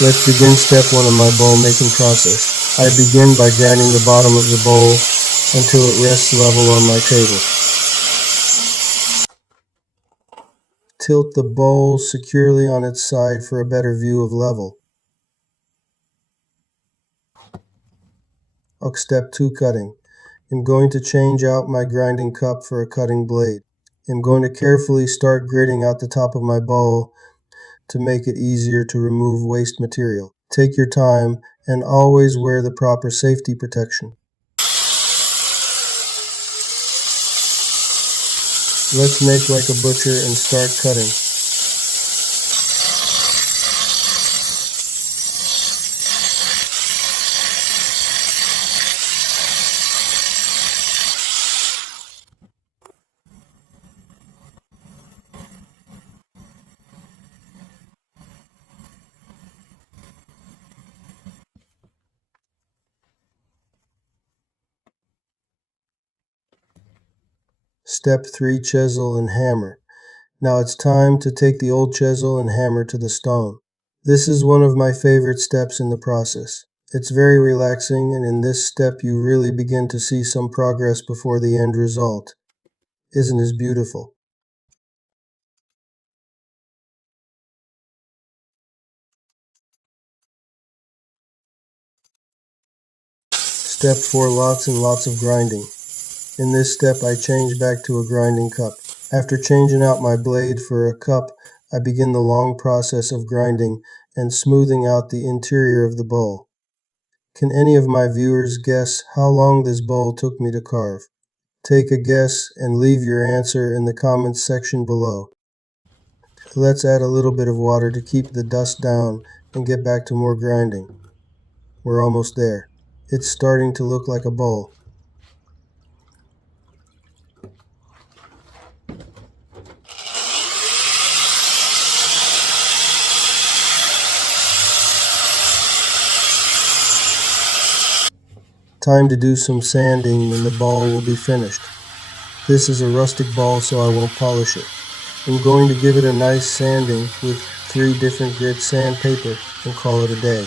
Let's begin step 1 of my bowl making process. I begin by grinding the bottom of the bowl until it rests level on my table. Tilt the bowl securely on its side for a better view of level. Step 2, cutting. I'm going to change out my grinding cup for a cutting blade. I'm going to carefully start gritting out the top of my bowl to make it easier to remove waste material. Take your time and always wear the proper safety protection. Let's make like a butcher and start cutting. Step 3, chisel and hammer. Now it's time to take the old chisel and hammer to the stone. This is one of my favorite steps in the process. It's very relaxing, and in this step you really begin to see some progress before the end result. Isn't it beautiful? Step 4, lots and lots of grinding. In this step I change back to a grinding cup. After changing out my blade for a cup, I begin the long process of grinding and smoothing out the interior of the bowl. Can any of my viewers guess how long this bowl took me to carve? Take a guess and leave your answer in the comments section below. Let's add a little bit of water to keep the dust down and get back to more grinding. We're almost there. It's starting to look like a bowl. Time to do some sanding and the bowl will be finished. This is a rustic bowl, so I won't polish it. I'm going to give it a nice sanding with 3 different grit sandpaper and call it a day.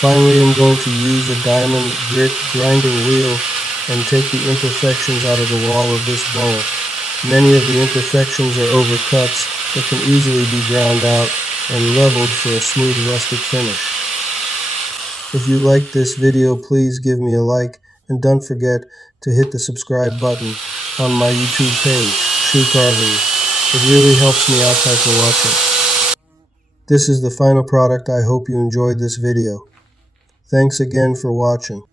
Finally, I'm going to use a diamond grit grinding wheel and take the imperfections out of the wall of this bowl. Many of the imperfections are overcuts that can easily be ground out and leveled for a smooth rustic finish. If you liked this video, please give me a like and don't forget to hit the subscribe button on my YouTube page, TruCarvings. It really helps me out. Thanks for watching. This is the final product. I hope you enjoyed this video. Thanks again for watching.